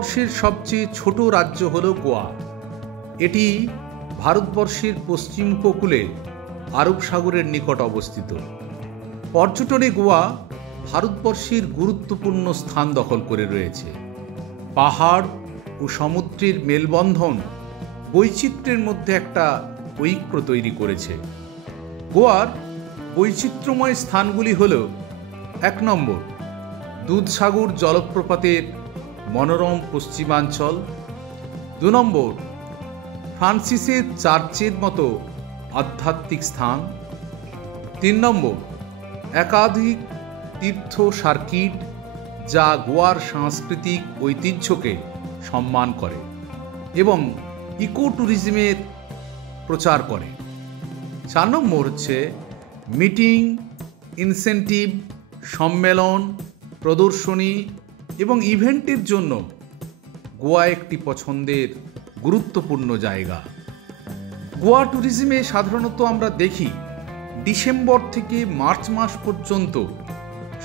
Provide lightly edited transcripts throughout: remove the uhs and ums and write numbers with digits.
ভারতবর্ষের সবচেয়ে ছোট রাজ্য হল গোয়া। এটি ভারতবর্ষের পশ্চিম উপকূলে আরব সাগরের নিকট অবস্থিত। পর্যটনে গোয়া ভারতবর্ষের গুরুত্বপূর্ণ স্থান দখল করে রয়েছে। পাহাড় ও সমুদ্রের মেলবন্ধন বৈচিত্র্যের মধ্যে একটা ঐক্য তৈরি করেছে। গোয়ার বৈচিত্র্যময় স্থানগুলি হল: 1 নম্বর, দুধসাগর জলপ্রপাতের মনোরম পশ্চিমাঞ্চল। 2 নম্বর, ফ্রান্সিসের চার্চের মতো আধ্যাত্মিক স্থান। 3 নম্বর, একাধিক তীর্থ সার্কিট যা গোয়ার সাংস্কৃতিক ঐতিহ্যকে সম্মান করে এবং ইকো ট্যুরিজমের প্রচার করে। 4 নম্বর হচ্ছে মিটিং, ইনসেন্টিভ, সম্মেলন, প্রদর্শনী এবং ইভেন্টের জন্য গোয়া একটি পছন্দের গুরুত্বপূর্ণ জায়গা। গোয়া ট্যুরিজমে সাধারণত আমরা দেখি ডিসেম্বর থেকে মার্চ মাস পর্যন্ত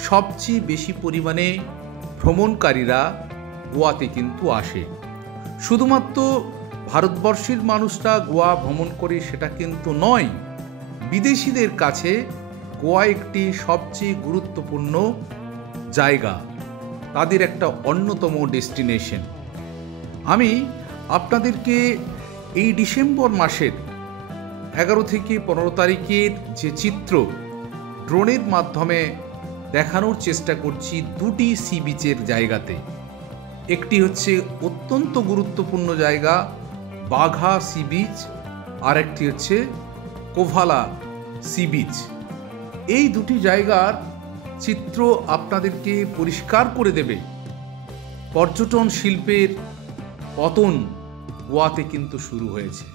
সবচেয়ে বেশি পরিমাণে ভ্রমণকারীরা গোয়াতে কিন্তু আসে। শুধুমাত্র ভারতবর্ষের মানুষরা গোয়া ভ্রমণ করে সেটা কিন্তু নয়, বিদেশিদের কাছে গোয়া একটি সবচেয়ে গুরুত্বপূর্ণ জায়গা, তাদের একটা অন্যতম ডেস্টিনেশন। আমি আপনাদেরকে এই ডিসেম্বর মাসের 11 থেকে 15 তারিখের যে চিত্র ড্রোনের মাধ্যমে দেখানোর চেষ্টা করছি দুটি সি বিচের জায়গাতে। একটি হচ্ছে অত্যন্ত গুরুত্বপূর্ণ জায়গা বাঘা সি বিচ, আর একটি হচ্ছে কোভালা সি বিচ। এই দুটি জায়গার চিত্র আপনাদেরকে পরিষ্কার করে দেবে পর্যটন শিল্পের পতন গোয়াতে কিন্তু শুরু হয়েছে।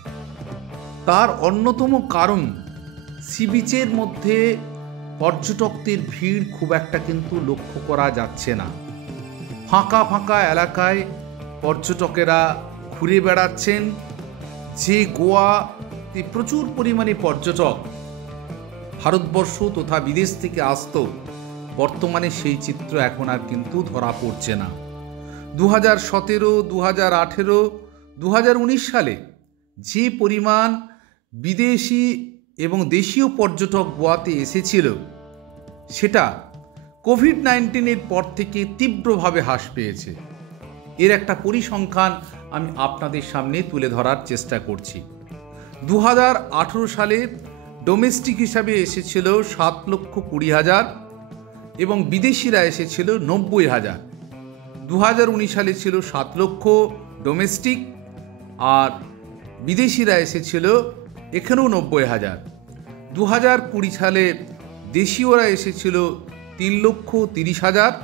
তার অন্যতম কারণ সি বিচের মধ্যে পর্যটকদের ভিড় খুব একটা কিন্তু লক্ষ্য করা যাচ্ছে না। ফাঁকা ফাঁকা এলাকায় পর্যটকেরা ঘুরে বেড়াচ্ছেন। যে গোয়াতে প্রচুর পরিমাণে পর্যটক ভারতবর্ষ তথা বিদেশ থেকে আসত, বর্তমানে সেই চিত্র এখন আর কিন্তু ধরা পড়ছে না। 2017, 2018, 2019 সালে যে পরিমাণ বিদেশি এবং দেশীয় পর্যটক গোয়াতে এসেছিল সেটা কোভিড-19 পর থেকে তীব্রভাবে হ্রাস পেয়েছে। এর একটা পরিসংখ্যান আমি আপনাদের সামনে তুলে ধরার চেষ্টা করছি। 2018 সালে ডোমেস্টিক হিসাবে এসেছিল 7,20,000 এবং বিদেশিরা এসেছিল 90,000। 2019 সালে ছিল 7 লক্ষ ডোমেস্টিক আর বিদেশিরা এসেছিল এখানেও 90,000। 2020 সালে দেশীয়রা এসেছিল 3,30,000,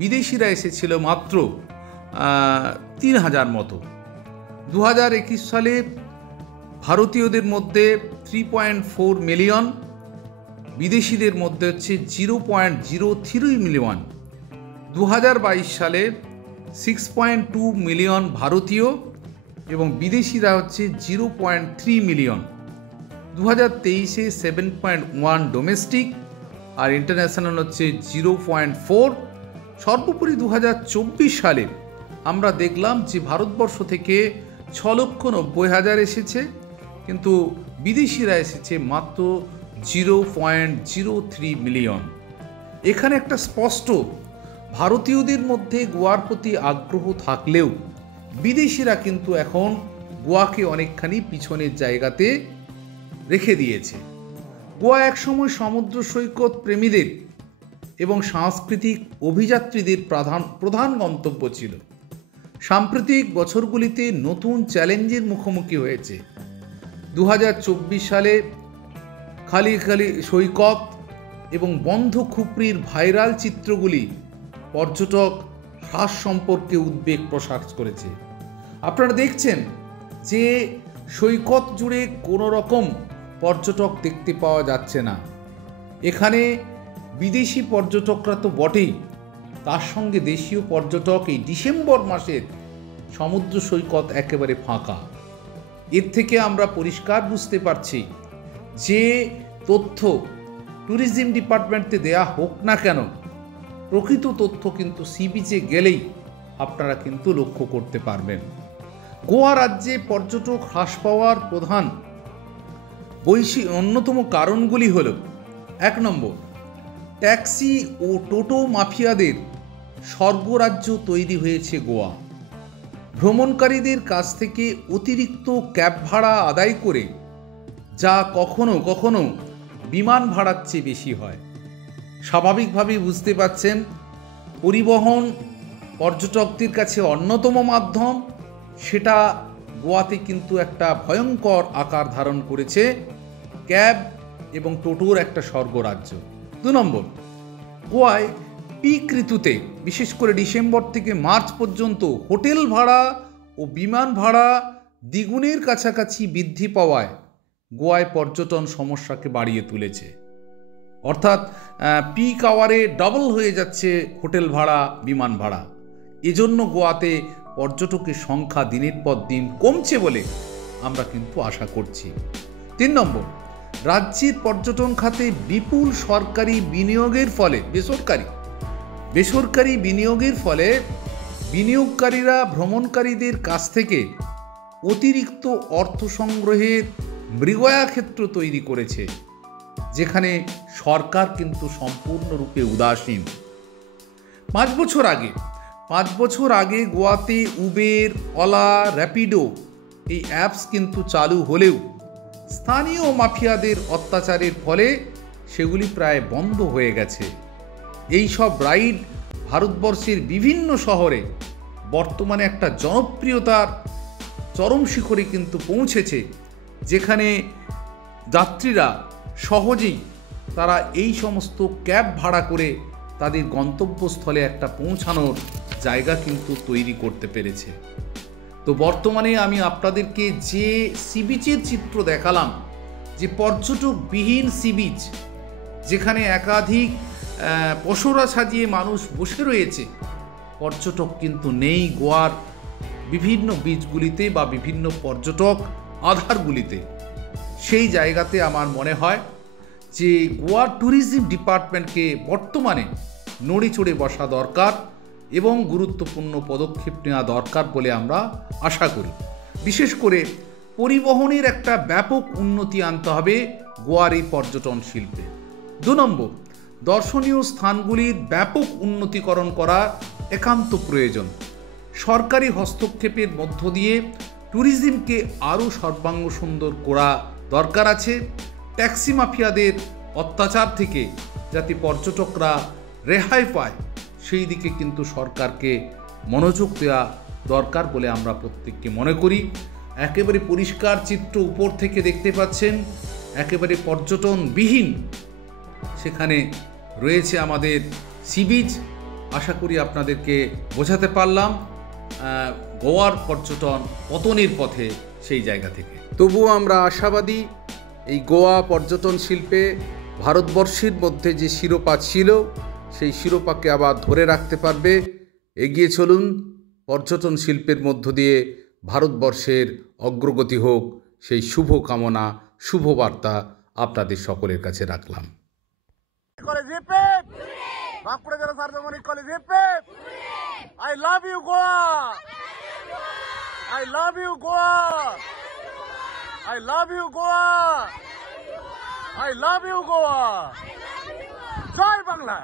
বিদেশিরা এসেছিল মাত্র 3,000 মতো। 2021 সালে ভারতীয়দের মধ্যে 3.4 মিলিয়ন, বিদেশিদের মধ্যে হচ্ছে 0.03 মিলিয়ন। 2022 সালে 6.2 মিলিয়ন ভারতীয় এবং বিদেশিরা হচ্ছে 0.3 মিলিয়ন। 2023-এ 7.1 ডোমেস্টিক আর ইন্টারন্যাশনাল হচ্ছে 0.4। সর্বোপরি 2024 সালে আমরা দেখলাম যে ভারতবর্ষ থেকে 6,90,000 এসেছে, কিন্তু বিদেশিরা এসেছে মাত্র 0.03 মিলিয়ন। এখানে একটা স্পষ্ট ভারতীয়দের মধ্যে গোয়ার প্রতি আগ্রহ থাকলেও বিদেশিরা কিন্তু এখন গোয়াকে অনেকখানি পিছনের জায়গাতে রেখে দিয়েছে। গোয়া একসময় সমুদ্র সৈকত প্রেমীদের এবং সাংস্কৃতিক অভিযাত্রীদের প্রধান গন্তব্য ছিল। সাম্প্রতিক বছরগুলিতে নতুন চ্যালেঞ্জের মুখোমুখি হয়েছে। 2024 সালে খালি খালি সৈকত এবং বন্ধ খুপড়ির ভাইরাল চিত্রগুলি পর্যটক হ্রাস সম্পর্কে উদ্বেগ প্রকাশ করেছে। আপনারা দেখছেন যে সৈকত জুড়ে কোনো রকম পর্যটক দেখতে পাওয়া যাচ্ছে না। এখানে বিদেশি পর্যটকরা তো বটেই, তার সঙ্গে দেশীয় পর্যটক এই ডিসেম্বর মাসের সমুদ্র সৈকত একেবারে ফাঁকা। এর থেকে আমরা পরিষ্কার বুঝতে পারছি যে তথ্য ট্যুরিজম ডিপার্টমেন্টে দেয়া হোক না কেন, প্রকৃত তথ্য কিন্তু সি বিচে গেলেই আপনারা কিন্তু লক্ষ্য করতে পারবেন। গোয়া রাজ্যে পর্যটক হ্রাস পাওয়ার প্রধান অন্যতম কারণগুলি হল: 1 নম্বর, ট্যাক্সি ও টোটো মাফিয়াদের স্বর্গরাজ্য তৈরি হয়েছে গোয়া। ভ্রমণকারীদের কাছ থেকে অতিরিক্ত ক্যাব ভাড়া আদায় করে, যা কখনো কখনো বিমান ভাড়ার চেয়ে বেশি হয়। স্বাভাবিকভাবেই বুঝতে পারছেন, পরিবহন পর্যটকদের কাছে অন্যতম মাধ্যম, সেটা গোয়াতে কিন্তু একটা ভয়ঙ্কর আকার ধারণ করেছে। ক্যাব এবং টোটোর একটা স্বর্গরাজ্য। 2 নম্বর, গোয়ায় পিক ঋতুতে, বিশেষ করে ডিসেম্বর থেকে মার্চ পর্যন্ত হোটেল ভাড়া ও বিমান ভাড়া দ্বিগুণের কাছাকাছি বৃদ্ধি পাওয়ায় গোয়ায় পর্যটন সমস্যাকে বাড়িয়ে তুলেছে। অর্থাৎ পিক আওয়ারে ডবল হয়ে যাচ্ছে হোটেল ভাড়া, বিমান ভাড়া। এজন্য গোয়াতে পর্যটকের সংখ্যা দিনের পর দিন কমছে বলে আমরা কিন্তু আশা করছি। 3 নম্বর, রাজ্যের পর্যটন খাতে বিপুল সরকারি বিনিয়োগের ফলে বেসরকারি বিনিয়োগের ফলে বিনিয়োগকারীরা ভ্রমণকারীদের কাছ থেকে অতিরিক্ত অর্থ সংগ্রহের মৃগয়াক্ষেত্র তৈরি করেছে, যেখানে সরকার কিন্তু সম্পূর্ণরূপে উদাসীন। 5 বছর আগে গোয়াতে উবের, ওলা, র্যাপিডো এই অ্যাপস কিন্তু চালু হলেও স্থানীয় মাফিয়াদের অত্যাচারের ফলে সেগুলি প্রায় বন্ধ হয়ে গেছে। এই সব রাইড ভারতবর্ষের বিভিন্ন শহরে বর্তমানে একটা জনপ্রিয়তার চরম শিখরে কিন্তু পৌঁছেছে, যেখানে যাত্রীরা সহজেই তারা এই সমস্ত ক্যাব ভাড়া করে তাদের গন্তব্যস্থলে একটা পৌঁছানোর জায়গা কিন্তু তৈরি করতে পেরেছে। তো বর্তমানে আমি আপনাদেরকে যে সি বিচের চিত্র দেখালাম, যে পর্যটকবিহীন সি বিচ, যেখানে একাধিক পসরা সাজিয়ে মানুষ বসে রয়েছে, পর্যটক কিন্তু নেই গোয়ার বিভিন্ন বিচগুলিতে বা বিভিন্ন পর্যটক আধারগুলিতে। সেই জায়গাতে আমার মনে হয় যে গোয়া ট্যুরিজম ডিপার্টমেন্টকে বর্তমানে নড়ে চড়ে বসা দরকার এবং গুরুত্বপূর্ণ পদক্ষেপ নেওয়া দরকার বলে আমরা আশা করি। বিশেষ করে পরিবহনের একটা ব্যাপক উন্নতি আনতে হবে গোয়ার এই পর্যটন শিল্পে। 2 নম্বর, দর্শনীয় স্থানগুলির ব্যাপক উন্নতিকরণ করা একান্ত প্রয়োজন। সরকারি হস্তক্ষেপের মধ্য দিয়ে ট্যুরিজমকে আরও সর্বাঙ্গ সুন্দর করা দরকার আছে। ট্যাক্সি মাফিয়াদের অত্যাচার থেকে যাতে পর্যটকরা রেহাই পায়, সেই দিকে কিন্তু সরকারকে মনোযোগ দেওয়া দরকার বলে আমরা প্রত্যেককে মনে করি। একেবারে পরিষ্কার চিত্র উপর থেকে দেখতে পাচ্ছেন, একেবারে পর্যটনবিহীন সেখানে রয়েছে আমাদের সি বিচ। আশা করি আপনাদেরকে বোঝাতে পারলাম গোয়ার পর্যটন পতনের পথে সেই জায়গা থেকে। তবুও আমরা আশাবাদী, এই গোয়া পর্যটন শিল্পে ভারতবর্ষের মধ্যে যে শিরোপা ছিল, সেই শিরোপাকে আবার ধরে রাখতে পারবে। এগিয়ে চলুন, পর্যটন শিল্পের মধ্য দিয়ে ভারতবর্ষের অগ্রগতি হোক, সেই শুভ কামনা, শুভ বার্তা আপনাদের সকলের কাছে রাখলাম। I love you, Goa. I love you, Goa. I love you, Goa. I love you, Goa. Jai Bangla.